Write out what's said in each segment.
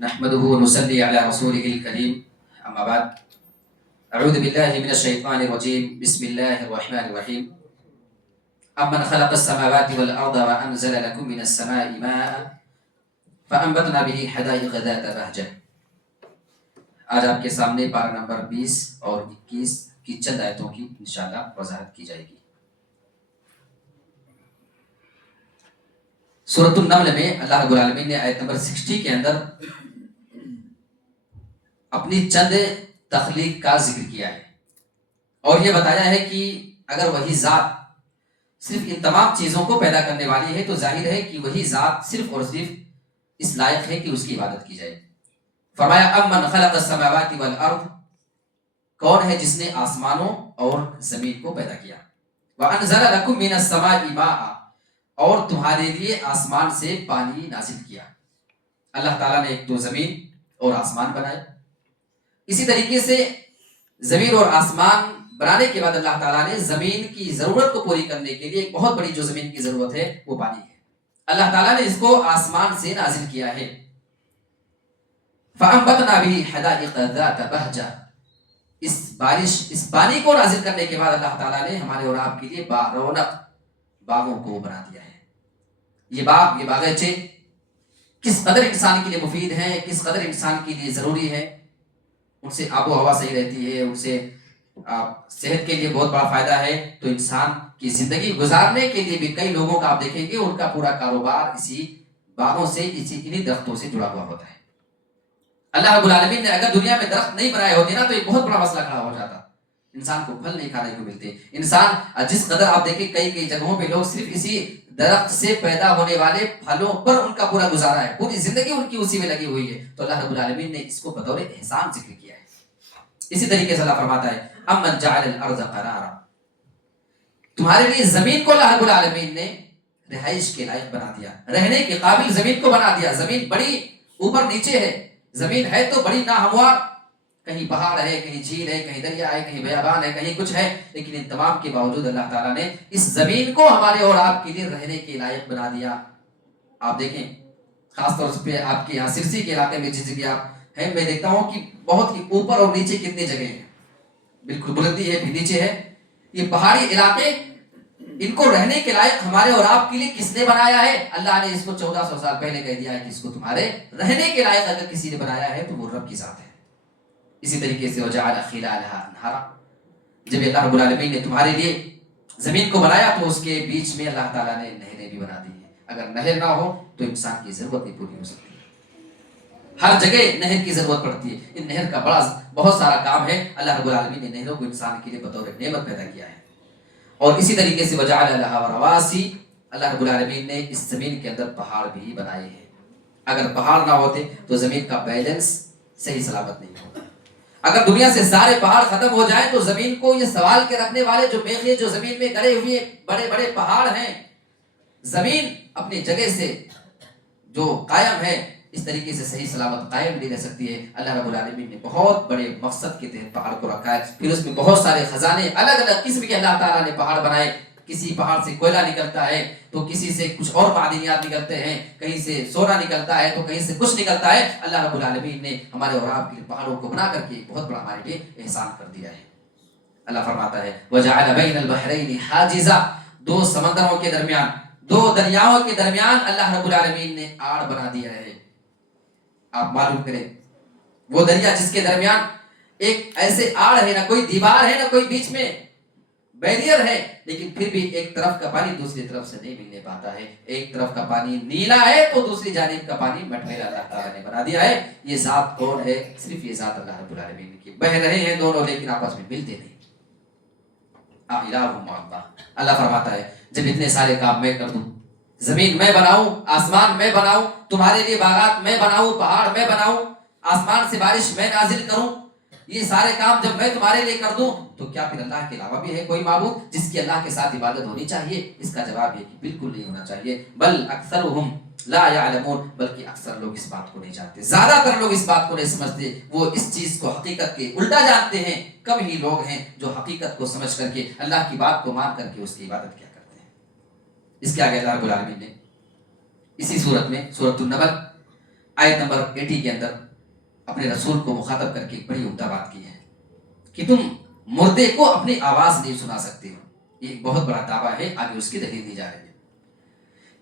نحمده ونصلي على رسوله الكريم أما بعد أعوذ بالله من الشيطان الرجيم بسم الله الرحمن الرحيم أمن خلق السماوات والأرض وأنزل لكم من السماء ماء فأنبتنا به حدائق ذات بهجة۔ آج آپ کے سامنے پارہ نمبر 20 اور 21 کی چند آیتوں کی انشاءاللہ وضاحت کی جائے گی۔ سورۃ النمل میں اللہ رب العالمین نے آیت نمبر 60 کے اندر اپنی چند تخلیق کا ذکر کیا ہے اور یہ بتایا ہے کہ اگر وہی ذات صرف ان تمام چیزوں کو پیدا کرنے والی ہے تو ظاہر ہے کہ وہی ذات صرف اور صرف اس لائق ہے کہ اس کی عبادت کی جائے۔ فرمایا امن خلق السماوات والارض، کون ہے جس نے آسمانوں اور زمین کو پیدا کیا، وانزل لکم من السماء ماء، اور تمہارے لیے آسمان سے پانی نازل کیا۔ اللہ تعالیٰ نے ایک تو زمین اور آسمان بنائے، اسی طریقے سے زمین اور آسمان بنانے کے بعد اللہ تعالیٰ نے زمین کی ضرورت کو پوری کرنے کے لیے ایک بہت بڑی جو زمین کی ضرورت ہے وہ پانی ہے، اللہ تعالیٰ نے اس کو آسمان سے نازل کیا ہے۔ فَأَنبَتْنَا بِهِ حَدَائِقَ ذَاتَ بَهْجَةٍ، اس پانی کو نازل کرنے کے بعد اللہ تعالیٰ نے ہمارے اور آپ کے لیے رونق باغوں کو بنا دیا ہے۔ یہ باغ، یہ باغیچے کس قدر انسان کے لیے مفید ہیں، کس قدر انسان کے لیے ضروری ہے۔ ان سے آب و ہوا صحیح رہتی ہے، ان سے صحت کے لیے بہت بڑا فائدہ ہے، تو انسان کی زندگی گزارنے کے لیے بھی کئی لوگوں کا آپ دیکھیں گے ان کا پورا کاروبار اسی باغوں سے، انہی درختوں سے جڑا ہوا ہوتا ہے۔ اللہ رب العالمین نے اگر دنیا میں درخت نہیں بنائے ہوتے نا تو ایک بہت بڑا مسئلہ کھڑا ہو جاتا، انسان کو پھل نہیں کھانے کو ملتے۔ انسان جس قدر آپ دیکھیں کئی جگہوں پہ لوگ صرف اسی درخت سے پیدا ہونے والے پھلوں پر ان کا پورا گزارا ہے، پوری زندگی ان کی اسی میں لگی ہوئی ہے، تو اللہ رب العالمین نے اس کو بطور احسان ذکر کیا ہے۔ اسی طریقے سے اللہ فرماتا ہے امن جعل الارض قرارا، تمہارے لیے زمین کو اللہ رب العالمین نے رہائش کے لائق بنا دیا، رہنے کے قابل زمین کو بنا دیا۔ زمین بڑی اوپر نیچے ہے، زمین ہے تو بڑی ناہموار، کہیں پہاڑ ہے، کہیں جھیل ہے، کہیں دریا ہے، کہیں بیابان ہے، کہیں کچھ ہے، لیکن ان تمام کے باوجود اللہ تعالیٰ نے اس زمین کو ہمارے اور آپ کے لیے رہنے کے لائق بنا دیا۔ آپ دیکھیں خاص طور پہ آپ کے یہاں سرسی کے علاقے میں جس جگہ آپ ہیں، میں دیکھتا ہوں کہ بہت ہی اوپر اور نیچے کتنے جگہ ہیں، بالکل بلندی ہے بھی نیچے ہے۔ یہ پہاڑی علاقے ان کو رہنے کے لائق ہمارے اور آپ کے لیے کس نے بنایا ہے؟ اللہ نے اس کو 1400 سال پہلے کہہ دیا ہے کہ اس کو تمہارے رہنے کے لائق اگر کسی نے بنایا ہے تو وہ رب کی ذات ہے۔ اسی طریقے سے وجعل خلالها انہارا، جب اللہ رب العالمین نے تمہارے لیے زمین کو بنایا تو اس کے بیچ میں اللہ تعالیٰ نے نہریں بھی بنا دی ہیں۔ اگر نہر نہ ہو تو انسان کی ضرورت نہیں پوری ہو سکتی، ہر جگہ نہر کی ضرورت پڑتی ہے۔ ان نہر کا بہت سارا کام ہے، اللہ رب العالمین نے نہروں کو انسان کے لیے بطور نعمت پیدا کیا ہے۔ اور اسی طریقے سے وجعل لها رواسی، اللہ رب العالمین نے اس زمین کے اندر پہاڑ بھی بنائے ہیں۔ اگر پہاڑ نہ ہوتے تو زمین کا بیلنس صحیح سلامت نہیں ہوتا۔ اگر دنیا سے سارے پہاڑ ختم ہو جائیں تو زمین کو یہ سوال کے رکھنے والے جو میخیں جو زمین میں گڑے ہوئے بڑے بڑے پہاڑ ہیں، زمین اپنی جگہ سے جو قائم ہے اس طریقے سے صحیح سلامت قائم نہیں رہ سکتی ہے۔ اللہ رب العالمین نے بہت بڑے مقصد کے تحت پہاڑ کو رکھا ہے، پھر اس میں بہت سارے خزانے الگ الگ قسم کے اللہ تعالیٰ نے پہاڑ بنائے۔ کسی پہاڑ سے کوئلہ نکلتا ہے تو کسی سے کچھ اور معدنیات نکلتے ہیں، کہیں سے سونا نکلتا ہے تو کہیں سے کچھ نکلتا ہے۔ اللہ رب العالمین نے ہمارے اور آپ کے لیے پہاڑوں کو بنا کر کے ایک بہت بڑا ہمارے لیے احسان کر دیا ہے۔ اللہ فرماتا ہے وَجَعَلَ بَيْنَ الْبَحْرَيْنِ حَاجِزًا، دو سمندروں کے درمیان، دو دریاؤں کے درمیان اللہ رب العالمین نے آڑ بنا دیا ہے۔ آپ معلوم کریں وہ دریا جس کے درمیان ایک ایسے آڑ ہے، نہ کوئی دیوار ہے، نہ کوئی بیچ میں بیریئر ہے، لیکن پھر بھی ایک طرف کا پانی دوسری طرف سے نہیں ملنے پاتا ہے۔ ایک طرف کا پانی نیلا ہے تو دوسری جانب کا پانی مٹمیلا اللہ تعالیٰ نے بنا دیا ہے۔ یہ ذات کون ہے؟ صرف یہ ذات اللہ رب العالمین کی۔ بہ رہے ہیں دونوں لیکن آپس میں ملتے نہیں۔ اللہ فرماتا ہے جب اتنے سارے کام میں کر دوں، زمین میں بناؤں، آسمان میں بناؤں، تمہارے لیے باغات میں بناؤں، پہاڑ میں بناؤں، آسمان سے بارش میں نازل کروں، یہ سارے کام جب میں تمہارے لیے کر دوں تو کیا پھر اللہ کے علاوہ بھی ہے کوئی معبود جس کی اللہ کے ساتھ عبادت ہونی چاہیے؟ اس کا جواب یہ کہ بالکل نہیں ہونا چاہیے۔ بل اکثرهم لا يعلمون، بلکہ اکثر لوگ اس بات کو نہیں جانتے، زیادہ تر لوگ اس بات کو نہیں سمجھتے، وہ اس چیز کو حقیقت کے الٹا جانتے ہیں۔ کم ہی لوگ ہیں جو حقیقت کو سمجھ کر کے اللہ کی بات کو مان کر کے اس کی عبادت کیا کرتے ہیں۔ اس کے آگے اللہ رب العالمین نے اسی صورت میں سورۃ النمل آیت نمبر 80 کے اندر اپنے رسول کو مخاطب کر کے ایک بڑی عمدہ بات کی ہے کہ تم مردے کو اپنی آواز نہیں سنا سکتے ہو. یہ ایک بہت بڑا دعویٰ ہے، آگے اس کی دلیل دی جا رہی ہے.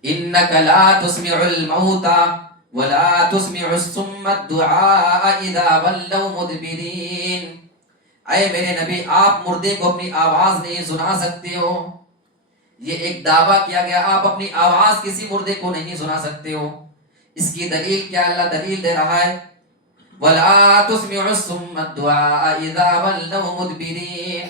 انک لا تسمع الموتى ولا تسمع الصم الدعاء اذا ولوا مدبرین. اے میرے نبی، آپ مردے کو اپنی آواز نہیں سنا سکتے ہو. یہ ایک دعویٰ کیا گیا، آپ اپنی آواز کسی مردے کو نہیں سنا سکتے ہو. اس کی دلیل کیا؟ اللہ دلیل دے رہا ہے وَلَا تُسْمِعُ الصُّمَّ الدُّعَاءَ إِذَا وَلَّوْا مُدْبِرِينَ.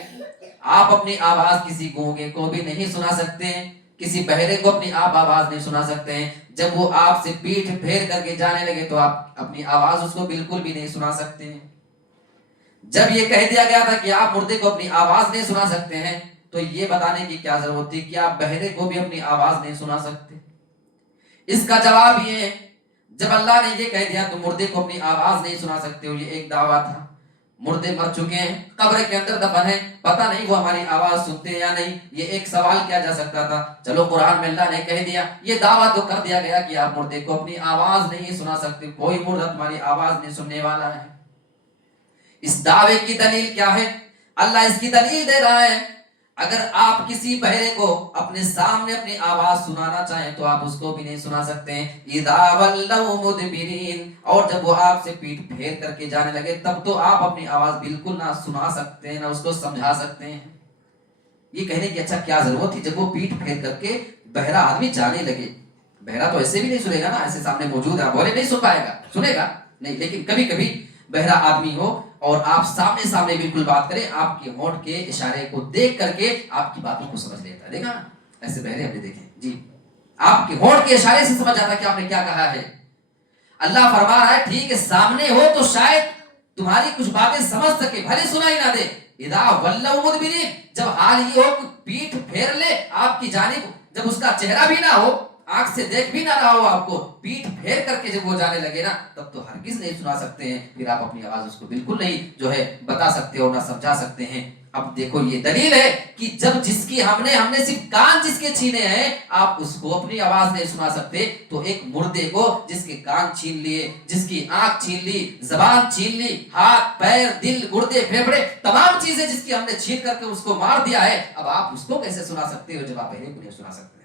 آپ اپنی آواز کسی گونگے کو بھی نہیں سنا سکتے، کسی بہرے کو اپنی آپ آواز نہیں سنا سکتے ہیں. جب وہ آپ سے پیٹھ پھیر کر کے جانے لگے تو آپ اپنی آواز اس کو بالکل بھی نہیں سنا سکتے ہیں. جب یہ کہہ دیا گیا تھا کہ آپ مردے کو اپنی آواز نہیں سنا سکتے ہیں تو یہ بتانے کی کیا ضرورت تھی کہ آپ بہرے کو بھی اپنی آواز نہیں سنا سکتے؟ اس کا جواب یہ ہے، جب اللہ نے یہ کہہ دیا تو مردے کو اپنی آواز نہیں سنا سکتے ہو، یہ ایک دعویٰ تھا. مردے مر چکے ہیں، قبر کے اندر دفن ہیں، پتہ نہیں وہ ہماری آواز سنتے ہیں یا نہیں. یہ ایک سوال کیا جا سکتا تھا. چلو قرآن میں اللہ نے کہہ دیا، یہ دعویٰ تو کر دیا گیا کہ آپ مردے کو اپنی آواز نہیں سنا سکتے، کوئی مردہ تمہاری آواز نہیں سننے والا ہے. اس دعوے کی دلیل کیا ہے؟ اللہ اس کی دلیل دے رہا ہے اگر آپ کسی بہرے کو اپنے سامنے اپنی آواز سنانا چاہیں تو آپ اس کو بھی نہیں سنا سکتے ہیں. اذا ولوا مدبرین، اور جب وہ آپ سے پیٹھ پھیر کر کے جانے لگے تب تو آپ اپنی آواز بالکل نہ سنا سکتے ہیں، نہ اس کو سمجھا سکتے ہیں. یہ کہنے کی اچھا کیا ضرورت تھی جب وہ پیٹھ پھیر کر کے بہرا آدمی جانے لگے. بہرا تو ایسے بھی نہیں سنے گا نا، ایسے سامنے موجود ہے بولے نہیں سن پائے گا، سنے گا نہیں. لیکن کبھی کبھی بہرا آدمی ہو اور آپ سامنے سامنے بالکل بات کریں، آپ کے ہونٹ کے اشارے کو دیکھ کر کے آپ کی باتوں کو سمجھ لیتا ہے. دیکھا ایسے بہرے ہم نے دیکھے جی، آپ کے ہونٹ کے اشارے سے سمجھ جاتا کہ آپ نے کیا کہا ہے. اللہ فرما رہا ہے ٹھیک ہے سامنے ہو تو شاید تمہاری کچھ باتیں سمجھ سکے، بھلے سنا ہی نہ دے. اذا ولوا مدبرین، جب حال یہ ہو کہ پیٹھ پھیر لے آپ کی جانب، جب اس کا چہرہ بھی نہ ہو، آنکھ سے دیکھ بھی نہ رہا ہو آپ کو، پیٹھ پھیر کر کے جب وہ جانے لگے نا تب تو ہرگز نہیں سنا سکتے ہیں. پھر آپ اپنی آواز اس کو بالکل نہیں جو ہے بتا سکتے اور نہ سمجھا سکتے ہیں. اب دیکھو یہ دلیل ہے کہ جب جس کی ہم نے صرف کان جس کے چھینے ہیں آپ اس کو اپنی آواز نہیں سنا سکتے، تو ایک مردے کو جس کے کان چھین لیے، جس کی آنکھ چھین لی، زبان چھین لی، ہاتھ پیر دل گردے پھیپھڑے تمام چیزیں جس کی ہم نے چھین کر کے اس کو مار دیا ہے، اب آپ اس کو کیسے سنا سکتے ہو جب آپ پہلے کو نہیں سنا سکتے ہیں.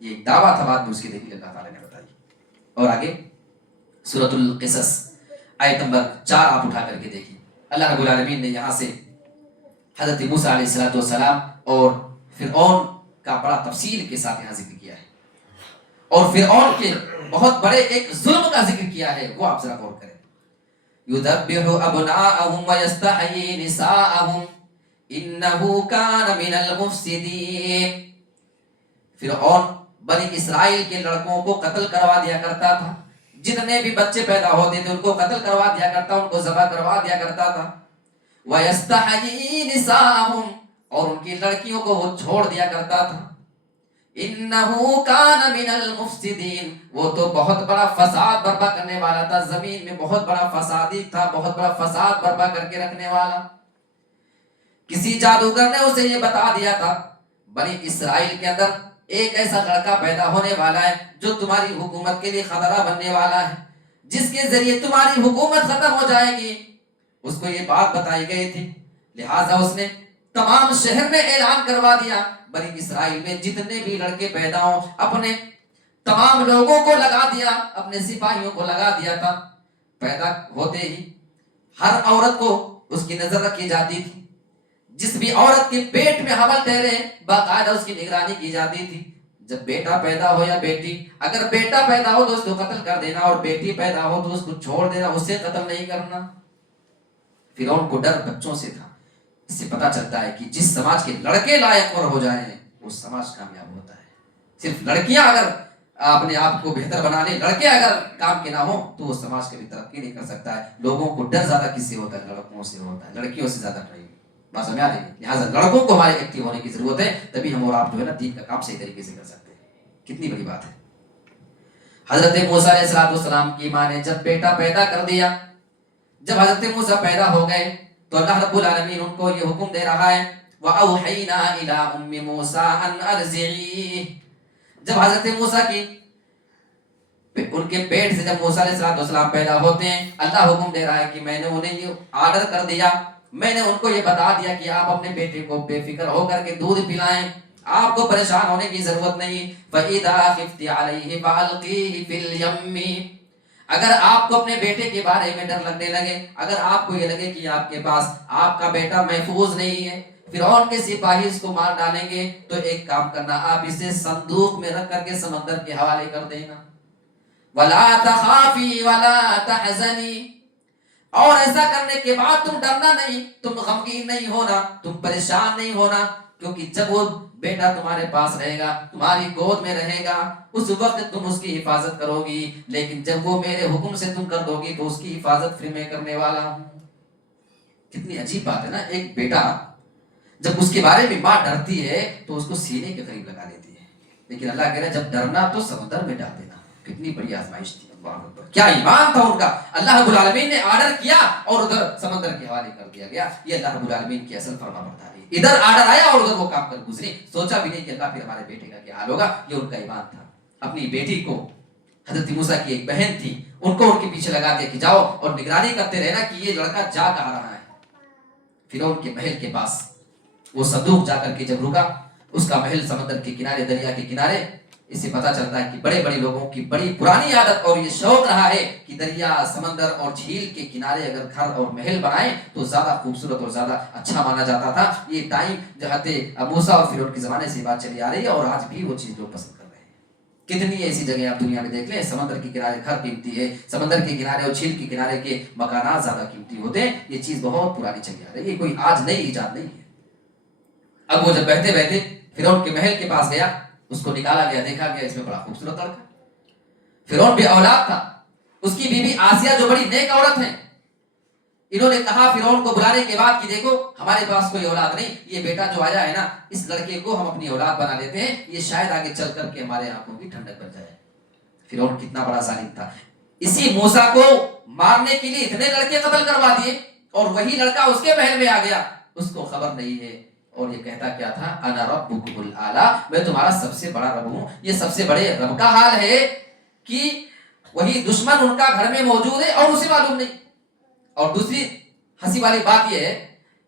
یہ ایک دعویٰ تھا، بعد میں اس کی دلیل اللہ تعالیٰ نے بتائی. اور آگے سورۃ القصص آیت نمبر 4 آپ اٹھا کر کے دیکھیں. اللہ رب العالمین نے یہاں سے حضرت موسیٰ علیہ السلام اور فرعون کا بڑا تفصیل کے ساتھ یہاں ذکر کیا ہے، اور فرعون کے بہت بڑے ایک ظلم کا ذکر کیا ہے، وہ آپ ذرا غور کریں. يُذَبِّحُ أَبْنَاءَهُمْ وَيَسْتَحْيِي نِسَاءَهُمْ إِنَّهُ كَانَ مِنَ الْمُفْسِدِينَ. فرعون بنی اسرائیل کے لڑکوں کو قتل کروا دیا کرتا تھا، جتنے بھی بچے پیدا ہوتے تھے ان کو قتل کروا دیا کرتا، ان کو ذبح کروا دیا کرتا تھا. وَيَسْتَحْيِي نِسَاءَهُمْ، اور ان کی لڑکیوں کو وہ چھوڑ دیا کرتا تھا. إِنَّهُ كَانَ مِنَ الْمُفْسِدِينَ، وہ تو بہت بڑا فساد برپا کرنے والا تھا، زمین میں بہت بڑا فسادی تھا، بہت بڑا فساد برپا کر کے رکھنے والا. کسی جادوگر نے اسے یہ بتا دیا تھا بنی اسرائیل کے اندر ایک ایسا لڑکا پیدا ہونے والا ہے جو تمہاری حکومت کے لیے خطرہ بننے والا ہے، جس کے ذریعے تمہاری حکومت ختم ہو جائے گی. اس کو یہ بات بتائی گئی تھی، لہٰذا اس نے تمام شہر میں اعلان کروا دیا بنی اسرائیل میں جتنے بھی لڑکے پیدا ہوں اپنے تمام لوگوں کو لگا دیا، اپنے سپاہیوں کو لگا دیا تھا. پیدا ہوتے ہی ہر عورت کو اس کی نظر رکھی جاتی تھی، جس بھی عورت کے پیٹ میں حمل ٹھہرے باقاعدہ اس کی نگرانی کی جاتی تھی. جب بیٹا پیدا ہو یا بیٹی، اگر بیٹا پیدا ہو تو اس کو قتل کر دینا، اور بیٹی پیدا ہو تو اس کو چھوڑ دینا، اسے قتل نہیں کرنا. فرعون کو ڈر بچوں سے تھا. اس سے پتہ چلتا ہے کہ جس سماج کے لڑکے لائق اور ہو جائیں وہ سماج کامیاب ہوتا ہے. صرف لڑکیاں اگر اپنے آپ کو بہتر بنا لیں، لڑکے اگر کام کے نہ ہوں تو وہ سماج کبھی ترقی نہیں کر سکتا ہے. لوگوں کو ڈر زیادہ کس سے ہوتا ہے؟ لڑکوں سے ہوتا ہے، لڑکیوں سے زیادہ نہیں. بات سمجھ آ رہی ہے؟ لہٰذا لڑکوں کو ہمارے ایکٹیو ہونے کی ضرورت ہے، تبھی ہم اور آپ جو ہے نا دین کا کام صحیح طریقے سے کر سکتے ہیں. کتنی بڑی بات ہے. حضرت موسیٰ علیہ السلام کی ماں نے جب بیٹا پیدا کر دیا، جب حضرت موسیٰ پیدا ہو گئے تو اللہ رب العالمین ان کو یہ حکم دے رہا ہے وَأَوْحَيْنَا إِلَىٰ أُمِّ مُوسَىٰ أَنْ أَرْضِعِيهِ. جب حضرت موسیٰ کی ان کے پیٹ سے جب موسیٰ علیہ السلام پیدا ہوتے ہیں، اللہ حکم دے رہا ہے کہ میں نے انہیں یہ آرڈر کر دیا، میں نے ان کو یہ بتا دیا کہ آپ اپنے بیٹے کو بے فکر ہو کر کے دودھ پلائیں، آپ کو پریشان ہونے کی ضرورت نہیں۔ فَإِذَا خِفْتِ عَلَيْهِ فَأَلْقِيهِ فِي الْيَمِّ، اگر آپ کو اپنے بیٹے کے بارے میں ڈر لگنے لگے، اگر آپ کو یہ لگے کہ آپ کے پاس آپ کا بیٹا محفوظ نہیں ہے، فرعون کے سپاہی اس کو مار ڈالیں گے، تو ایک کام کرنا، آپ اسے صندوق میں رکھ کر کے سمندر کے حوالے کر دینا۔ وَلَا تَخَافِي وَلَا تَحْزَنِي، اور ایسا کرنے کے بعد تم ڈرنا نہیں، تم غمگین نہیں ہونا، تم پریشان نہیں ہونا، کیونکہ جب وہ بیٹا تمہارے پاس رہے گا، تمہاری گود میں رہے گا، اس وقت تم اس کی حفاظت کرو گی، لیکن جب وہ میرے حکم سے تم کر دو گی تو اس کی حفاظت پھر میں کرنے والا ہوں۔ کتنی عجیب بات ہے نا، ایک بیٹا جب اس کے بارے میں ماں ڈرتی ہے تو اس کو سینے کے قریب لگا لیتی ہے، لیکن اللہ کہہ رہا ہے جب ڈرنا تو سمندر میں ڈال دینا۔ کتنی بڑی آزمائش تھی، اللہ اکبر، کیا ایمان تھا ان کا۔ اللہ رب العالمین نے آرڈر کیا اور ادھر سمندر کے حوالے کر دیا گیا۔ یہ اللہ رب العالمین کی اصل فرما برداری، ادھر آرڈر آیا اور ادھر وہ کام کر گزری، سوچا بھی نہیں کہ اللہ پھر ہمارے بیٹے کا کیا حال ہوگا۔ یہ ان کا ایمان تھا۔ اپنی بیٹی کو، حضرت موسیٰ کی ایک بہن تھی، ان کو ان کے پیچھے لگا دیا کہ جاؤ اور نگرانی کرتے رہنا کہ یہ لڑکا جا کہاں رہا ہے۔ فرعون کے محل کے پاس وہ صندوق جا کر کے جب رکا، اس کا محل سمندر کے کنارے، دریا کے کنارے، اس سے پتہ چلتا ہے کہ بڑے بڑے لوگوں کی بڑی پرانی عادت اور یہ شوق رہا ہے کہ دریا، سمندر اور جھیل کے کنارے اگر گھر اور محل بنائیں تو زیادہ خوبصورت اور زیادہ اچھا مانا جاتا تھا۔ یہ ٹائم جہاں موسیٰ اور فرعون کے زمانے سے بات چلی آ رہی ہے اور آج بھی وہ چیز لوگ پسند کر رہے ہیں۔ کتنی ایسی جگہیں آپ دنیا میں دیکھ لیں، سمندر کے کنارے گھر قیمتی ہے، سمندر کے کنارے اور جھیل کے کنارے کے مکانات زیادہ قیمتی ہوتے ہیں۔ یہ چیز بہت پرانی چلی آ رہی ہے، یہ کوئی آج نئی ایجاد نہیں ہے۔ اب وہ جب بہتے بہتے فرعون کے محل کے پاس گیا، اس کو نکالا گیا، دیکھا گیا اس میں بڑا خوبصورت لڑکا۔ فرعون بے اولاد تھا، اس کی بیوی آسیہ جو بڑی نیک عورت ہے، انہوں نے کہا فرعون کو بلانے کے بعد کہ دیکھو ہمارے پاس کوئی اولاد نہیں، یہ بیٹا جو آیا ہے نا، اس لڑکے کو ہم اپنی اولاد بنا لیتے ہیں، یہ شاید آگے چل کر کے ہمارے آنکھوں کی ٹھنڈک بن جائے۔ فرعون کتنا بڑا ظالم تھا، اسی موسیٰ کو مارنے کے لیے اتنے لڑکے قتل کروا دیے اور وہی لڑکا اس کے محل میں آ گیا، اس کو خبر نہیں ہے، اور یہ کہتا کیا تھا، انا ربکم الاعلی، میں تمہارا سب سے بڑا رب ہوں۔ یہ سب سے بڑے رب کا حال ہے کہ وہی دشمن ان کا گھر میں موجود ہے اور اسے معلوم نہیں۔ اور دوسری ہنسی والی بات یہ ہے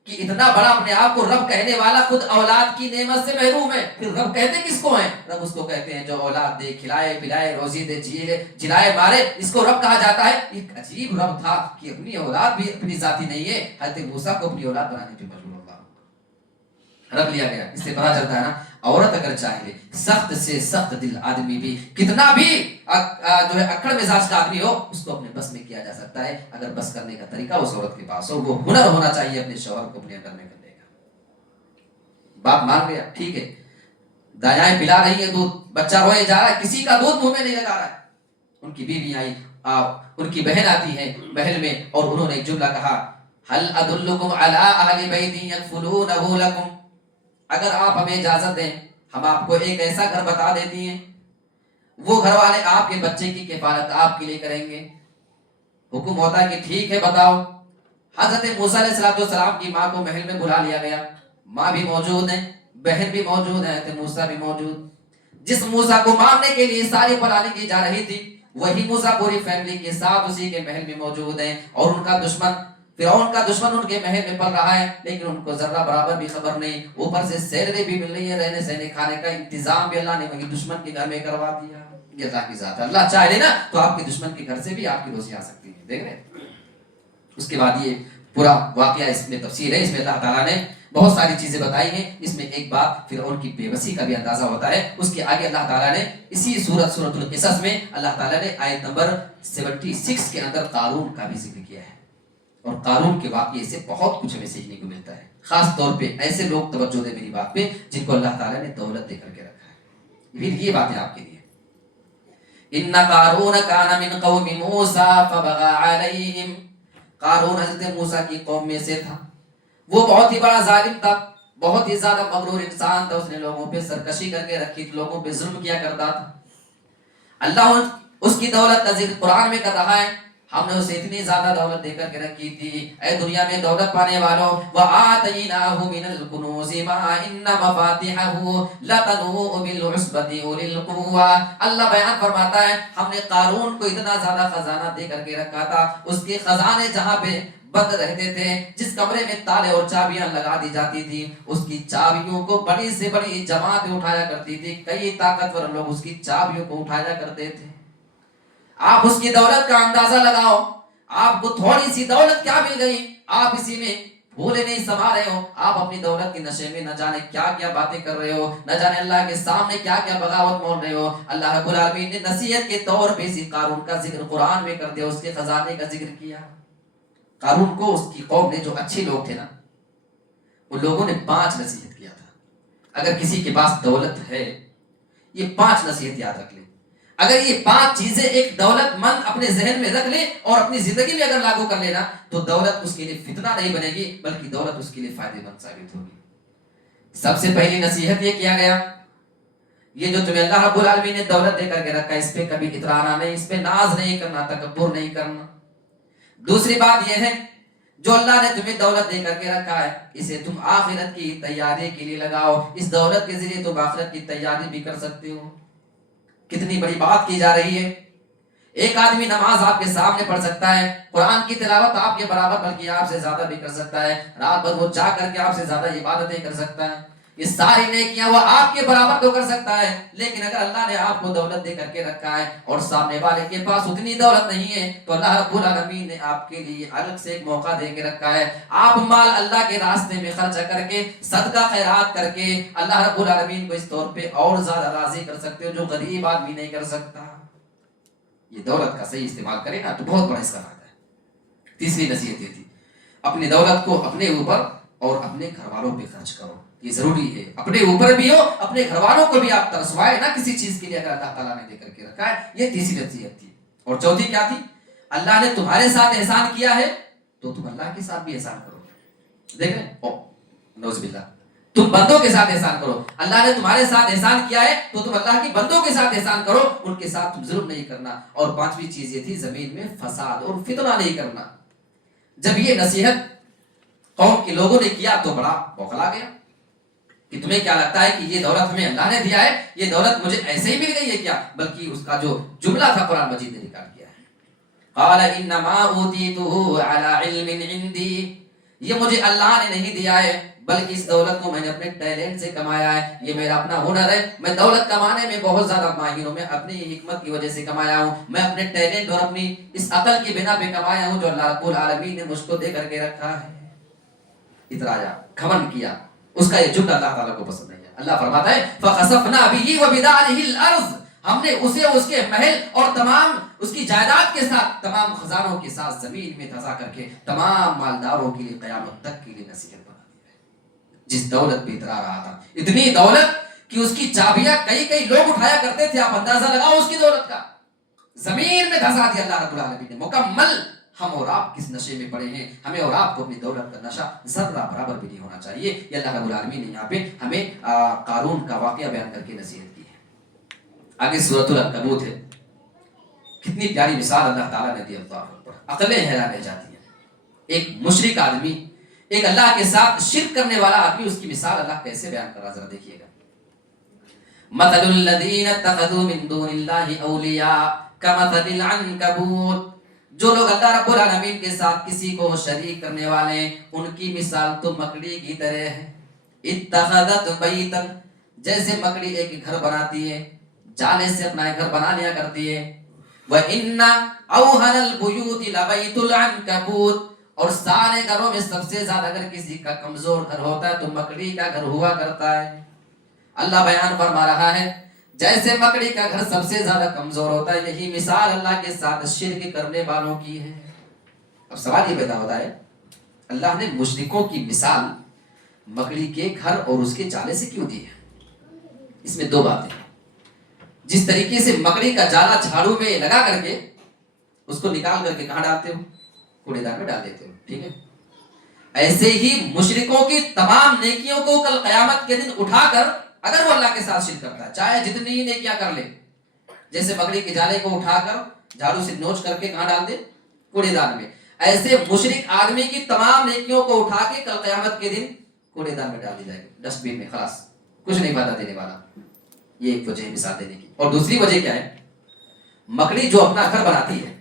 کہ اتنا بڑا اپنے آپ کو رب کہنے والا خود اولاد کی نعمت سے محروم ہے، پھر رب کہتے کس کو ہیں؟ رب اس کو کہتے ہیں جو اولاد دے، کھلائے پلائے، روزی دے، جلائے مارے، اس کو رب کہا جاتا ہے۔ ایک عجیب رب تھا کہ اپنی اولاد بھی اپنی ذاتی نہیں ہے، حضرت موسیٰ کو اپنی اولاد بنانے پہ مجبور رکھ لیا گیا۔ اس سے پتہ چلتا ہے نا، عورت اگر چاہے، سخت سے سخت دل آدمی بھی، کتنا بھی جو ہے اکڑ مزاج کا آدمی ہو، اس کو اپنے بس میں کیا جا سکتا ہے اگر بس کرنے کا طریقہ اس عورت کے پاس ہو۔ وہ ہنر ہونا چاہیے اپنے شوہر کو اپنے اندر میں کرنے کا۔ باپ مان گیا، ٹھیک ہے، دایائیں پلا رہی ہیں دودھ، بچہ روئے جا رہا ہے، کسی کا دودھ منہ میں نہیں لگا رہا ہے۔ ان کی بیوی آئی، ان کی بہن آتی ہے محل میں، اور انہوں نے ایک جملہ کہا، هل ادلکم علی اہل بیت یکفلونہ لکم، اگر آپ ہمیں اجازت دیں ہم آپ کو ایک ایسا گھر بتا دیتی ہیں، وہ گھر والے آپ کے بچے کی کفالت آپ کے لیے کریں گے۔ حکم ہوتا ہے کہ ٹھیک ہے بتاؤ۔ حضرت موسیٰ علیہ السلام کی ماں کو محل میں بلا لیا گیا، ماں بھی موجود ہیں، بہن بھی موجود ہے، حضرت موسیٰ بھی موجود۔ جس موسیٰ کو مارنے کے لیے ساری پلاننگ کی جا رہی تھی، وہی موسیٰ پوری فیملی کے ساتھ اسی کے محل میں موجود ہیں، اور ان کا دشمن فرعون کا دشمن ان کے محل میں پل رہا ہے، لیکن ان کو ذرہ برابر بھی خبر نہیں۔ اوپر سے سیلری بھی مل رہی ہے، رہنے سہنے کھانے کا انتظام بھی اللہ نے وہی دشمن کے گھر میں کروا دیا۔ یہ اللہ کی ذات ہے، اللہ چاہے نا تو آپ کے دشمن کے گھر سے بھی آپ کی روزی آ سکتی ہے، دیکھ رہے ہیں۔ اس کے بعد یہ پورا واقعہ، اس میں تفسیر ہے، اس میں اللہ تعالیٰ نے بہت ساری چیزیں بتائی ہیں۔ اس میں ایک بات فرعون کی بے بسی کا بھی اندازہ ہوتا ہے۔ اس کے آگے اللہ تعالیٰ نے اسی سورۃ القصص میں اللہ تعالیٰ نے آیت نمبر 76 کے اندر قارون کا بھی ذکر کیا ہے، اور قارون کے واقعے سے بہت کچھ ہمیں سیکھنے کو ملتا ہے۔ خاص طور پہ ایسے لوگ، توجہ دے میری بات پہ، جن کو اللہ تعالیٰ نے دولت دے کر کے رکھا ہے۔ پھر یہ باتیں آپ کے لیے، ان قارون کان من قوم موسیٰ فبغى علیہم، قارون حضرت موسیٰ کی قوم میں سے تھا، وہ بہت ہی بڑا ظالم تھا، بہت ہی زیادہ مغرور انسان تھا، اس نے لوگوں پہ سرکشی کر کے رکھی، لوگوں پہ ظلم کیا کرتا تھا۔ اللہ اس کی دولت کا ذکر قرآن میں کر رہا ہے ہم نے اسے اتنی زیادہ دولت دے کر کے رکھی تھی. اے دنیا میں دولت پانے والوں، وَآتَيْنَاهُ مِنَ الْكُنُوزِ مَا إِنَّ مَفَاتِحَهُ لَتَنُوءُ بِالْعُصْبَةِ أُولِي الْقُوَّةِ. اللہ بیان فرماتا ہے ہم نے قارون کو اتنا زیادہ خزانہ دے کر کے رکھا تھا، اس کے خزانے جہاں پہ بند رہتے تھے، جس کمرے میں تالے اور چابیاں لگا دی جاتی تھی، اس کی چابیوں کو بڑی سے بڑی جماعت اٹھایا کرتی تھی. کئی طاقتور لوگ اس کی چابیوں کو اٹھایا کرتے تھے. آپ اس کی دولت کا اندازہ لگاؤ. آپ کو تھوڑی سی دولت کیا مل گئی، آپ اسی میں بھولے نہیں سما رہے ہو. آپ اپنی دولت کے نشے میں نہ جانے کیا کیا باتیں کر رہے ہو، نہ جانے اللہ کے سامنے کیا کیا بغاوت مول رہے ہو. اللہ رب العالمین نے نصیحت کے طور پہ اسی قارون کا ذکر قرآن میں کر دیا، اس کے خزانے کا ذکر کیا. قارون کو اس کی قوم نے، جو اچھے لوگ تھے نا، ان لوگوں نے 5 نصیحت کیا تھا. اگر کسی کے پاس دولت ہے، یہ 5 نصیحت یاد رکھ لیں. اگر یہ 5 چیزیں ایک دولت مند اپنے ذہن میں رکھ لے اور اپنی زندگی میں اگر لاگو کر لینا، تو دولت اس کے لیے فتنہ نہیں بنے گی، بلکہ دولت اس کے لیے فائدے مند ثابت ہوگی. سب سے پہلی نصیحت یہ کیا گیا، یہ جو تمہیں اللہ رب العالمین نے دولت دے کر کے رکھا، اس پہ کبھی اترانا نہیں، اس پہ ناز نہیں کرنا، تکبر نہیں کرنا. دوسری بات یہ ہے، جو اللہ نے تمہیں دولت دے کر کے رکھا ہے، اسے تم آخرت کی تیاری کے لیے لگاؤ. اس دولت کے ذریعے تم آخرت کی تیاری بھی کر سکتے ہو. کتنی بڑی بات کی جا رہی ہے. ایک آدمی نماز آپ کے سامنے پڑھ سکتا ہے، قرآن کی تلاوت آپ کے برابر بلکہ آپ سے زیادہ بھی کر سکتا ہے، رات بھر وہ جا کر کے آپ سے زیادہ عبادتیں کر سکتا ہے. یہ ساری نیکیاں وہ آپ کے برابر تو کر سکتا ہے. لیکن اگر اللہ نے آپ کو دولت دے کر کے رکھا ہے اور سامنے والے کے پاس اتنی دولت نہیں ہے، تو اللہ رب العالمین نے آپ کے لیے الگ سے ایک موقع دے کے رکھا ہے. آپ مال اللہ کے راستے میں خرچ کر کے، صدقہ خیرات کر کے اللہ رب العالمین کو اس طور پہ اور زیادہ راضی کر سکتے ہو جو غریب آدمی نہیں کر سکتا. یہ دولت کا صحیح استعمال کرے نا تو بہت بڑا اس کا فائدہ ہے. تیسری نصیحت یہ تھی، اپنی دولت کو اپنے اوپر اور اپنے گھر والوں پہ خرچ کرو. یہ ضروری ہے، اپنے اوپر بھی ہو، اپنے گھر والوں کو بھی آپ ترسوائے نا کسی چیز کے لیے اگر اللہ تعالیٰ نے دے کر کے رکھا ہے. یہ تیسری نصیحت تھی. اور چوتھی کیا تھی، اللہ نے تمہارے ساتھ احسان کیا ہے تو تم اللہ کے ساتھ بھی احسان کرو. دیکھ رہے نوز باللہ، تم بندوں کے ساتھ احسان کرو. اللہ نے تمہارے ساتھ احسان کیا ہے تو تم اللہ کی بندوں کے ساتھ احسان کرو، ان کے ساتھ تم ظلم نہیں کرنا. اور 5ویں چیز یہ تھی، زمین میں فساد اور فتنہ نہیں کرنا. جب یہ نصیحت قوم کے لوگوں نے کیا تو بڑا بوکھلا گیا کہ تمہیں کیا لگتا ہے کہ یہ دولت ہمیں اللہ نے دیا ہے، یہ دولت مجھے ایسے ہی مل گئی ہے کیا؟ بلکہ اس کا جو جملہ تھا قرآن مجید نے نکال کیا ہے، قال انما اوتیتہ علی علم عندی. یہ مجھے اللہ نے نہیں دیا ہے، بلکہ اس دولت کو میں نے اپنے ٹیلنٹ سے کمایا ہے. یہ میرا اپنا ہنر ہے. میں دولت کمانے میں بہت زیادہ ماہر ہوں. میں اپنی حکمت کی وجہ سے کمایا ہوں. میں اپنے ٹیلنٹ اور اپنی اس عقل کی بنا پہ کمایا ہوں جو اللہ رب العالمین نے مجھ کو دے کر کے رکھا ہے. اترایا، گھمنڈ کیا، اس کا یہ جملہ اللہ تعالیٰ کو پسند نہیں ہے. اللہ فرماتا ہے فَخَسَفْنَا بِهِ وَبِدَارِهِ الْأَرْضِ. ہم نے اسے، اس کے محل اور تمام اس کی جائیداد کے ساتھ، تمام خزانوں کے ساتھ زمین میں دھسا کر کے تمام مالداروں کے لیے قیامت تک کے لیے نصیحت بنا دی ہے. جس دولت پہ اترا رہا تھا، اتنی دولت کہ اس کی چابیاں کئی لوگ اٹھایا کرتے تھے. آپ اندازہ لگاؤ اس کی دولت کا. زمین میں دھسا دیا اللہ رب العالمین نے مکمل. ہم اور آپ کس نشے میں پڑے ہیں؟ ہمیں اور آپ کو اپنی دولت کا نشہ ذرہ برابر بھی نہیں ہونا چاہیے. یہ اللہ رب العالمین نے یہاں پہ ہمیں قارون کا واقعہ بیان کر کے نصیحت کی ہے. آگے سورۃ العنکبوت ہے. کتنی پیاری مثال اللہ تعالیٰ نے دی. اللہ اکبر، عقلیں حیران رہ جاتی ہیں. ایک مشرک آدمی، ایک اللہ کے ساتھ شرک کرنے والا آدمی، اس کی مثال اللہ کیسے بیان کر رہا، ذرا دیکھیے گا. مثل الذین اتخذوا من دون اللہ اولیاء کمثل العنکبوت. جو لوگ اللہ رب العالمین کے ساتھ کسی کو شریک کرنے والے ہیں، ان کی مثال تو مکڑی کی طرح ہے. اتخذت بیتا، جیسے مکڑی ایک گھر بناتی ہے، جالے سے اپنا گھر بنا لیا کرتی ہے. وَإِنَّ أَوْهَنَ الْبُيُوتِ لَبَيْتُ الْعَنْكَبُوتِ. اور سارے گھروں میں سب سے زیادہ اگر کسی کا کمزور گھر ہوتا ہے تو مکڑی کا گھر ہوا کرتا ہے. اللہ بیان فرما رہا ہے جیسے مکڑی کا گھر سب سے زیادہ کمزور ہوتا ہے، یہی مثال اللہ کے ساتھ شرک کرنے والوں کی ہے. اب سوال یہ پیدا ہوتا ہے، اللہ نے مشرکوں کی مثال مکڑی کے گھر اور اس کے جالے سے کیوں دی ہے؟ اس میں 2 باتیں. جس طریقے سے مکڑی کا جالا جھاڑو میں لگا کر کے اس کو نکال کر کے کہاں ڈالتے ہو؟ کوڑے دان میں ڈال دیتے ہو، ٹھیک ہے. ایسے ہی مشرکوں کی تمام نیکیوں کو کل قیامت کے دن اٹھا کر، اگر وہ اللہ کے ساتھ شرک کرتا ہے چاہے جتنی نیکیاں کر لے، جیسے مکڑی کے جالے کو اٹھا کر جھاڑو سے نوچ کر کے کہاں ڈال دے؟ کوڑے دان میں. ایسے مشرک آدمی کی تمام نیکیوں کو اٹھا کے کل قیامت کے دن کوڑے دان میں ڈال دی جائے گی, ڈسٹ بین میں, خلاص کچھ نہیں فائدہ دینے والا. یہ ایک وجہ ہے مثال دینے کی. اور دوسری وجہ کیا ہے؟ مکڑی جو اپنا گھر بناتی ہے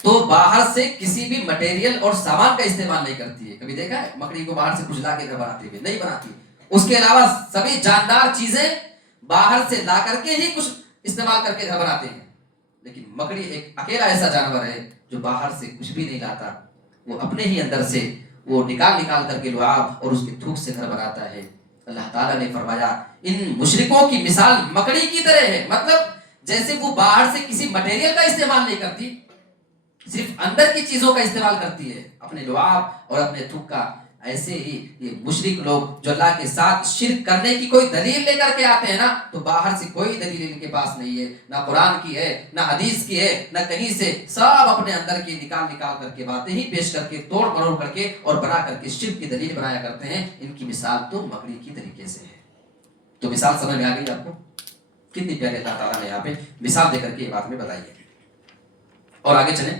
تو باہر سے کسی بھی مٹیریل اور سامان کا استعمال نہیں کرتی ہے. کبھی دیکھا ہے مکڑی کو باہر سے کچھ لا کے گھر بناتی ہے؟ نہیں بناتی. اس کے علاوہ سبھی جاندار چیزیں باہر سے لا کر کے ہی کچھ استعمال کر کے گھر بناتے ہیں. لیکن مکڑی ایک اکیلا ایسا جانور ہے جو باہر سے کچھ بھی نہیں لاتا, وہ اپنے ہی اندر سے وہ نکال کر کے لعاب اور اس کے تھوک سے گھر بناتا ہے. اللہ تعالیٰ نے فرمایا ان مشرکوں کی مثال مکڑی کی طرح ہے. مطلب جیسے وہ باہر سے کسی مٹیریل کا استعمال نہیں کرتی, صرف اندر کی چیزوں کا استعمال کرتی ہے, اپنے لعاب اور اپنے تھوک کا. ایسے ہی یہ مشرک لوگ جو اللہ کے ساتھ شرک کرنے کی کوئی دلیل لے کر کے آتے ہیں نا, تو باہر سے کوئی دلیل ان کے پاس نہیں ہے, نہ قرآن کی ہے, نہ حدیث کی ہے, نہ کہیں سے. سب اپنے اندر کی نکال کر کے باتیں ہی پیش کر کے توڑ مروڑ کر کے اور بنا کر کے شرک کی دلیل بنایا کرتے ہیں. ان کی مثال تو مکڑی کی طریقے سے ہے. تو مثال سمجھ میں آ گئی آپ کو؟ کتنی پیاری اللہ تعالیٰ نے یہاں پہ مثال دے کر کے یہ بات میں بتائی ہے. اور آگے چلیں.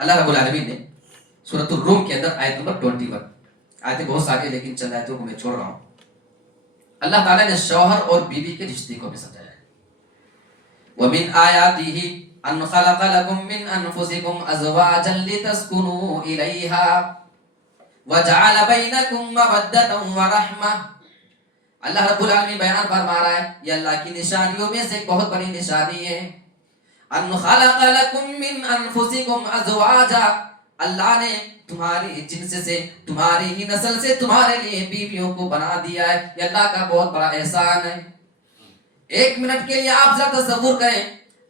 اللہ رب العالمین نے سورۃ الروم کے اندر آیت نمبر 21, آیتیں بہت ساری لیکن چند آیتوں کو میں چھوڑ رہا ہوں. اللہ تعالیٰ نے شوہر اور بیوی کے رشتے کو بھی سمجھایا ہے. وَمِنْ آيَاتِهِ أَنْ خَلَقَ لَكُم مِّنْ أَنفُسِكُمْ أَزْوَاجًا لِتَسْكُنُوا إِلَيْهَا وَجَعَلَ بَيْنَكُم مَّوَدَّةً وَرَحْمَةً. اللہ رب العالمین بیان فرما رہا ہے یہ اللہ کی نشانیوں میں سے ایک بہت بڑی نشانی ہے. أَنْ خَلَقَ لَكُم مِّنْ أَنفُسِكُمْ أَزْوَاجًا, اللہ نے تمہاری جنس سے, تمہاری ہی نسل سے تمہارے لیے بیویوں کو بنا دیا ہے. یہ اللہ کا بہت بڑا احسان ہے. ایک منٹ کے لیے آپ ذرا تصور کریں,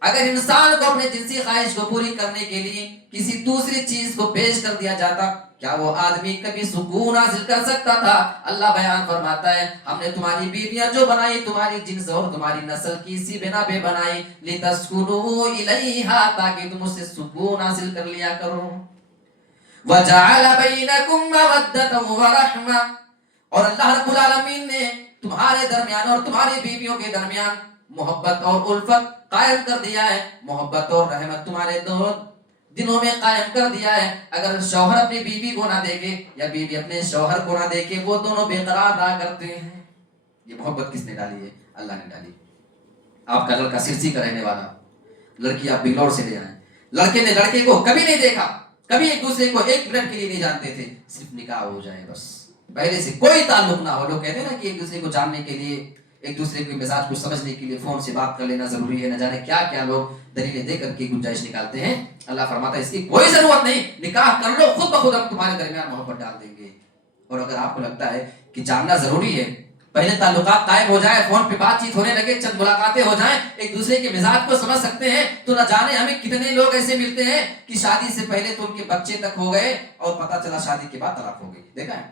اگر انسان کو اپنے جنسی خواہش کو پوری کرنے کے لیے کسی دوسری چیز کو پیش کر دیا جاتا, کیا وہ آدمی کبھی سکون حاصل کر سکتا تھا؟ اللہ بیان فرماتا ہے ہم نے تمہاری بیویاں جو بنائی تمہاری جنس اور تمہاری نسل کی اسی بنا پہ بنائی, لِتَسْكُنُوا إِلَيْهَا, تاکہ تم اس سے سکون حاصل کر لیا کرو. وَجَعَلَ بَيْنَكُمْ مَوَدَّةً وَرَحْمَةً, اور اللہ رب العالمین نے تمہارے درمیان اور تمہاری بیویوں کے درمیان محبت اور الفت قائم کر دیا ہے. محبت اور رحمت تمہارے دونوں دنوں میں قائم کر دیا ہے. اگر شوہر اپنی بیوی کو نہ دیکھے یا بیوی اپنے شوہر کو نہ دیکھے, وہ دونوں بے قرار رہا کرتے ہیں. یہ محبت کس نے ڈالی ہے؟ اللہ نے ڈالی. آپ کا لڑکا سرسی کا رہنے والا, لڑکی آپ بنگلور سے لے آئے, لڑکے نے لڑکے کو کبھی نہیں دیکھا, کبھی ایک دوسرے کو ایک منٹ کے لیے نہیں جانتے تھے, صرف نکاح ہو جائے بس, پہلے سے کوئی تعلق نہ ہو. لوگ کہتے ہیں نا کہ ایک دوسرے کو جاننے کے لیے, ایک دوسرے کے مزاج کو سمجھنے کے لیے فون سے بات کر لینا ضروری ہے, نہ جانے کیا کیا لوگ دلیلیں دے کر کے گنجائش نکالتے ہیں. اللہ فرماتا ہے اس کی کوئی ضرورت نہیں, نکاح کر لو, خود بخود ہم تمہارے درمیان محبت ڈال دیں گے. اور اگر آپ کو لگتا ہے کہ جاننا ضروری ہے, پہلے تعلقات قائم ہو جائے, فون پہ بات چیت ہونے لگے, چند ملاقاتیں ہو جائیں, ایک دوسرے کے مزاج کو سمجھ سکتے ہیں, تو نہ جانے ہمیں کتنے لوگ ایسے ملتے ہیں کہ شادی سے پہلے تو ان کے بچے تک ہو گئے اور پتہ چلا شادی کے بعد طلاق ہو گئی. دیکھا ہے,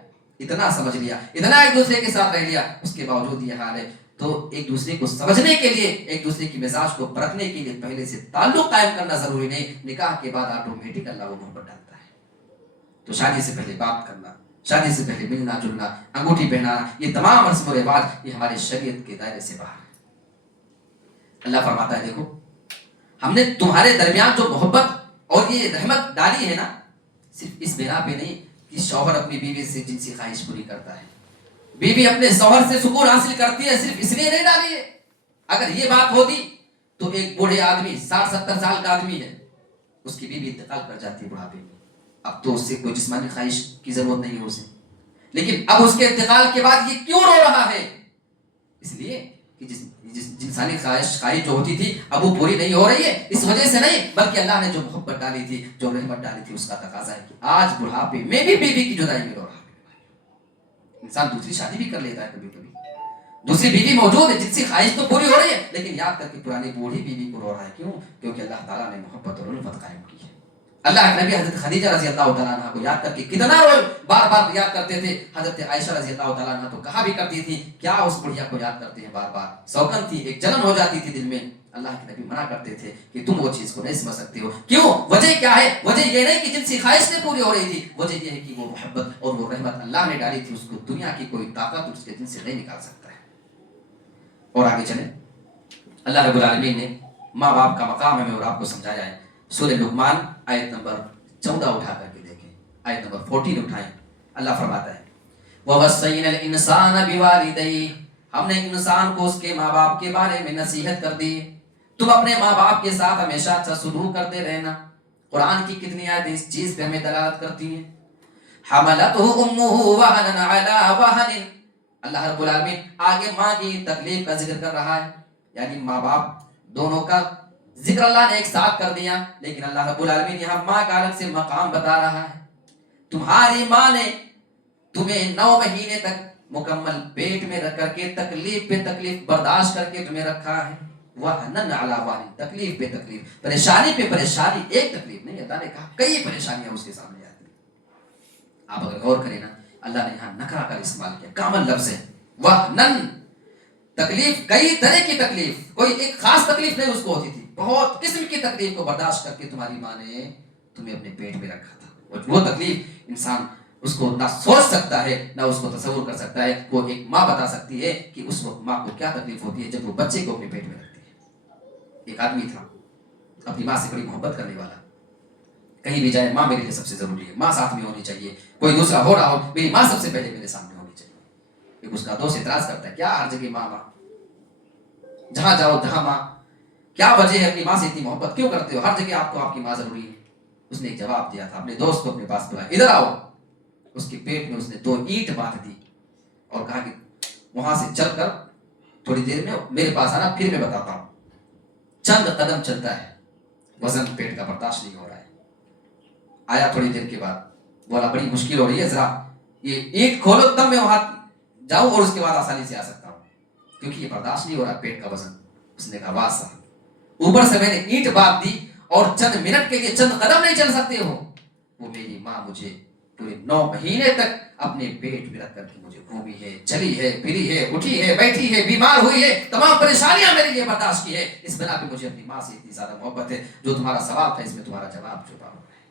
اتنا سمجھ لیا, اتنا ایک دوسرے کے ساتھ رہ لیا, اس کے باوجود یہ حال ہے. تو ایک دوسرے کو سمجھنے کے لیے, ایک دوسرے کی مزاج کو پرکھنے کے لیے پہلے سے تعلق قائم کرنا ضروری نہیں, نکاح کے بعد آٹومیٹک اللہ وہ محبت ڈالتا ہے. تو شادی سے پہلے بات کرنا, شادی سے پہلے ملنا جلنا, انگوٹھی پہنانا, یہ تمام رسم و رواج یہ ہمارے شریعت کے دائرے سے باہر ہے. اللہ فرماتا ہے دیکھو ہم نے تمہارے درمیان جو محبت اور یہ رحمت ڈالی ہے نا, صرف اس بنا پہ نہیں کہ شوہر اپنی بیوی سے جنسی خواہش پوری کرتا ہے, بیوی اپنے شوہر سے سکون حاصل کرتی ہے, صرف اس لیے نہیں ڈالی ہے. اگر یہ بات ہوتی تو ایک بوڑھے آدمی 60-70 سال کا آدمی ہے, اس کی بیوی انتقال کر جاتی ہے بڑھاپے میں, اب تو اس سے کوئی جسمانی خواہش کی ضرورت نہیں ہے اسے, لیکن اب اس کے انتقال کے بعد یہ کیوں رو رہا ہے؟ اس لیے کہ جسمانی خواہش جو ہوتی تھی اب وہ پوری نہیں ہو رہی ہے, اس وجہ سے نہیں, بلکہ اللہ نے جو محبت ڈالی تھی, جو رحمت ڈالی تھی, اس کا تقاضا ہے کہ آج بڑھاپے میں بھی بیوی کی جدائی میں رو رہا ہے. انسان دوسری شادی بھی کر لیتا ہے, کبھی کبھی دوسری بیوی موجود ہے, جنسی خواہش تو پوری ہو رہی ہے, لیکن یاد کر کے پرانی بوڑھی بیوی کو رو رہا ہے. کیوں؟ کیونکہ اللہ تعالیٰ نے محبت اور الفت قائم کی ہے. اللہ کے نبی حضرت خدیجہ رضی اللہ تعالیٰ عنہ کو یاد کر کے کتنا روئے, بار بار یاد کرتے تھے. حضرت عائشہ رضی اللہ تعالیٰ عنہ تو کہا بھی کرتی تھی کیا اس بڑھیا کو یاد کرتے ہیں بار بار, سوکن تھی, ایک جلن ہو جاتی تھی دل میں. اللہ کے نبی منع کرتے تھے کہ تم وہ چیز کو نہیں سمجھ سکتے ہو. کیوں؟ وجہ کیا ہے؟ وجہ یہ نہیں کہ جنسی خواہش سے پوری ہو رہی تھی, وجہ یہ ہے کہ وہ محبت اور وہ رحمت اللہ نے ڈالی تھی, اس کو دنیا کی کوئی طاقت اس کے دل سے نہیں نکال سکتا ہے. اور آگے چلیں. اللہ رب العالمین نے ماں باپ کا مقام ہمیں اور آپ کو سمجھایا ہے. سورہ لقمان آیت نمبر 14 اٹھا کر کے دیکھیں, آیت نمبر 14 اٹھائیں. اللہ فرماتا ہے وَوَصَّيْنَا الْإِنسَانَ بِوَالِدَيْهِ, ہم نے انسان کو اس کے ماں باپ کے بارے میں نصیحت کر دی, تم اپنے ماں باپ کے ساتھ ہمیشہ اچھا سلوک کرتے رہنا. قرآن کی کتنی آیتیں اس چیز پہ ہمیں دلالت کرتی ہیں. حملته امه وهنا على وهن, اللہ رب العالمین آگے ماں کی تکلیف کا ذکر کر رہا ہے, یعنی ماں باپ دونوں کا ذکر اللہ نے ایک ساتھ کر دیا, لیکن اللہ رب العالمین یہاں ماں کا الگ سے مقام بتا رہا ہے. تمہاری ماں نے تمہیں 9 مہینے تک مکمل پیٹ میں رکھ کر کے تکلیف پہ تکلیف برداشت کر کے تمہیں رکھا ہے. وَحْنَنْ عَلَىٰ وَحْنٍ, تکلیف پہ تکلیف, پریشانی پہ پریشانی, ایک تکلیف نہیں. اللہ نے کہا کئی پریشانیاں اس کے سامنے آتی ہیں. آپ اگر غور کریں نا, اللہ نے یہاں نکرہ کا استعمال کیا, کامل لفظ ہے وَحْنَنْ, تکلیف, کئی طرح کی تکلیف, کوئی ایک خاص تکلیف نہیں اس کو ہوتی تھی, بہت قسم کی تکلیف کو برداشت کر کے تمہاری ماں نے تمہیں اپنے پیٹ میں رکھا تھا. اور وہ تکلیف انسان اس کو نہ سوچ سکتا ہے نہ اس کو تصور کر سکتا ہے. وہ ایک ماں بتا سکتی ہے کہ اس وقت ماں کو کیا تکلیف ہوتی ہے جب وہ بچے کو اپنے پیٹ میں رکھتی ہے. ایک آدمی تھا اپنی ماں سے بڑی محبت کرنے والا, کہیں بھی جائے ماں میرے لیے سب سے ضروری ہے, ماں ساتھ میں ہونی چاہیے, کوئی دوسرا ہو رہا ہو میری ماں سب سے پہلے میرے سامنے ہونی چاہیے. ایک اس کا دوست اعتراض کرتا ہے کیا ہر جگہ ماں ماں, جہاں جاؤ جہاں ماں, کیا وجہ ہے اپنی ماں سے اتنی محبت کیوں کرتے ہو, ہر جگہ آپ کو آپ کی ماں ضروری ہے. اس نے ایک جواب دیا تھا, اپنے دوست کو اپنے پاس بلایا, ادھر آؤ. اس کے پیٹ میں اس نے 2 اینٹ باندھ دی اور کہا کہ وہاں سے چل کر تھوڑی دیر میں میرے پاس آنا, پھر میں بتاتا ہوں. چند قدم چلتا ہے, وزن پیٹ کا برداشت نہیں ہو رہا ہے. آیا تھوڑی دیر کے بعد, بولا بڑی مشکل ہو رہی ہے, ذرا یہ اینٹ کھولو تب میں وہاں جاؤں اور اس کے بعد آسانی سے آ سکتا ہوں, کیونکہ یہ برداشت نہیں ہو رہا پیٹ کا وزن. اس نے کہا واہ صاحب, اوپر سے میں نے اینٹ باندھ دی اور چند منٹ کے لیے چند قدم نہیں چل سکتے ہو. وہ میری ماں مجھے پورے 9 مہینے تک اپنے پیٹ میں رکھ کر کے مجھے گھومی ہے, چلی ہے, پھری ہے, اٹھی ہے, بیٹھی ہے, بیمار ہوئی ہے, تمام پریشانیاں میرے لیے برداشت کی ہے. اس بنا پہ مجھے اپنی ماں سے اتنی زیادہ محبت ہے. جو تمہارا سوال تھا اس میں تمہارا جواب چھپا ہوا ہے.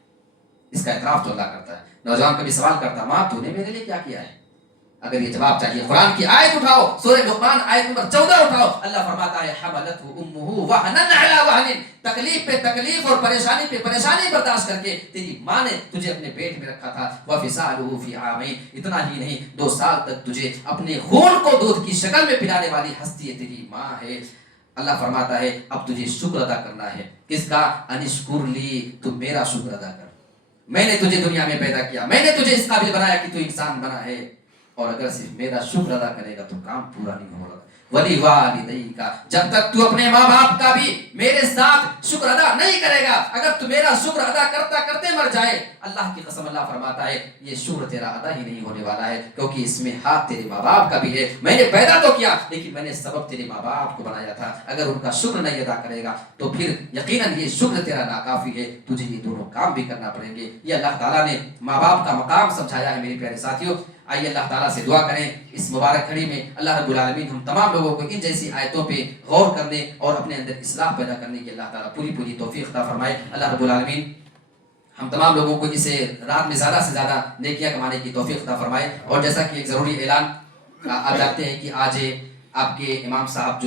اس کا اعتراف تو اللہ کرتا ہے. نوجوان کبھی سوال کرتا, ماں تو نے میرے لیے کیا کیا ہے؟ اگر یہ جواب چاہیے قرآن کی آیت اٹھاؤ, سورہ لقمان آیت نمبر 14 اٹھاؤ. اللہ فرماتا ہے حملته امه وهنا على وهن, تکلیف پہ تکلیف اور پریشانی پہ پریشانی برداشت کر کے تیری ماں نے تجھے اپنے پیٹ میں رکھا تھا. وفصاله في عامين, اتنا ہی نہیں 2 سال تک تجھے اپنے خون کو دودھ کی شکل میں پلانے والی ہستی تیری ماں ہے. اللہ فرماتا ہے اب تجھے شکر ادا کرنا ہے. کس کا؟ انشکر لی, تو میرا شکر ادا کر. میں نے تجھے دنیا میں پیدا کیا, میں نے تجھے اس قابل بنایا کہ تو انسان بنا ہے, اور اگر صرف میرا شکر ادا کرے گا تو کام پورا نہیں ہوگا. ولی والدین کا, جب تک تو اپنے ماں باپ کا بھی میرے ساتھ شکر ادا نہیں کرے گا, اگر تو میرا شکر ادا کرتا کرتے مر جائے, اللہ کی قسم اللہ فرماتا ہے یہ شکر تیرا ادا ہی نہیں ہونے والا ہے, کیونکہ اس میں ہاتھ تیرے ماں باپ کا بھی ہے. میں نے پیدا تو کیا لیکن میں نے سبب تیرے ماں باپ کو بنایا تھا. اگر ان کا شکر نہیں ادا کرے گا تو پھر یقیناً یہ شکر تیرا ناکافی ہے, تجھے یہ دونوں کام بھی کرنا پڑیں گے. یہ اللہ تعالیٰ نے ماں باپ کا مقام سمجھایا ہے. میرے پیارے ساتھیوں, آئیے اللہ تعالیٰ سے دعا کریں اس مبارک گھڑی میں اللہ رب العالمین ہم تمام لوگوں کو ان جیسی آیتوں پہ غور کرنے اور اپنے اندر اصلاح پیدا کرنے کی اللہ تعالیٰ پوری توفیق عطا فرمائے. اللہ رب العالمین ہم تمام لوگوں کو اسے رات میں زیادہ سے زیادہ نیکیاں کمانے کی توفیق عطا فرمائے. اور جیسا کہ ایک ضروری اعلان, آپ جانتے ہیں کہ آج آپ کے امام صاحب جو